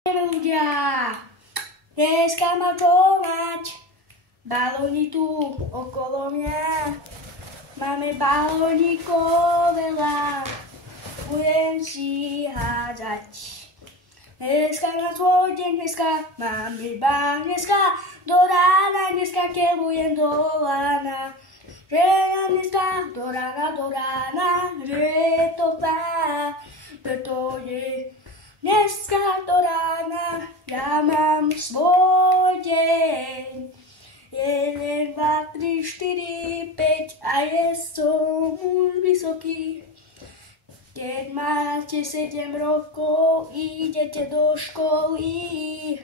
Ľudia, dneska mám čo mať, balóny tu okolo mňa, máme balónikov veľa, budem si hádzať. Dneska mám svoj deň, dneska mám iba do rána, dneska keľujem do lána, že ja dneska do rána, že je to fajn, preto je dneska do rána, ja mám svoj deň. 1, 2, 3, 4, 5 a som už vysoký. Keď máte 7 rokov, idete do školy.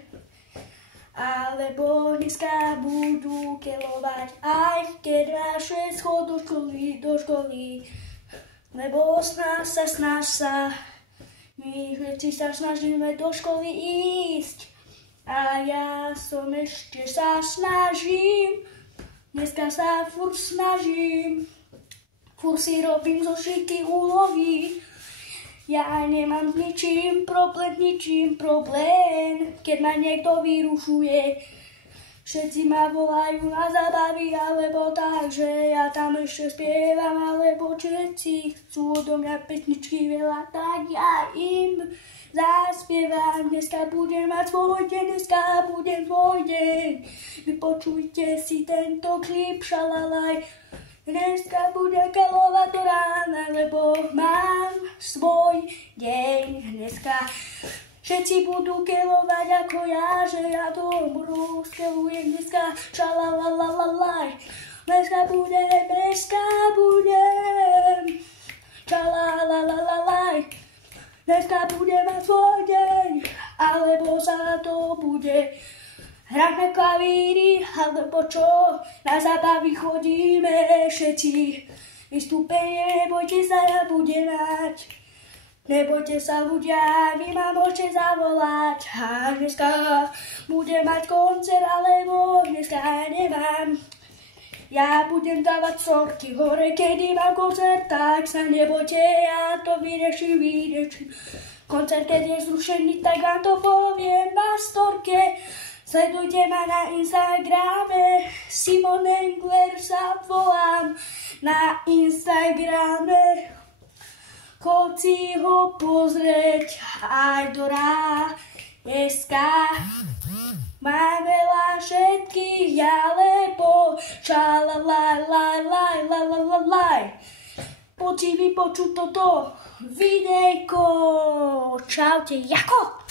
Alebo dneska budú keľovať, aj keď máš 6 chod do školy. Lebo snáď sa, my všetci sa snažíme do školy ísť. A ja som ešte sa snažím, dneska sa furt snažím. Furt si robím zošity úlohy. Ja nemám s ničím problém, keď ma niekto vyrušuje. Všetci ma volajú na zábavy, alebo tak, že ja tam ešte spievam, alebo všetci chcú odo mňa pesničky veľa, tak ja im zaspievam. Dneska budem mať svoj deň, dneska budem svoj deň. Vypočujte si tento klip, šalalaj. Dneska budem keľovať do rána, lebo mám svoj deň. Dneska všetci budú keľovať ako ja, že ja to rozkeľujem dneska, čalalalalaj. Dneska budem, čalalalalaj. Dneska budem mať svoj deň, alebo sa to bude hrať na klavíri, alebo čo, na zábavy chodíme všetci. Vystúpenie, nebojte sa, ja budem mať. Nebojte sa ľudia, vy ma môžete zavolať. A dneska budem mať koncert, alebo dneska nemám. Ja budem dávať storky hore, kedy mám koncert, tak sa nebojte, ja to vyriešim. Koncert, keď je zrušený, tak vám to poviem na storke. Sledujte ma na Instagrame, Simon Engler sa volám na Instagrame. Choď si ho pozrieť aj do SK. Mám veľa všetkých, alebo čalalajlajlajlajlajlaj. Poď si vypočuť toto videjko. Čaute, Jako.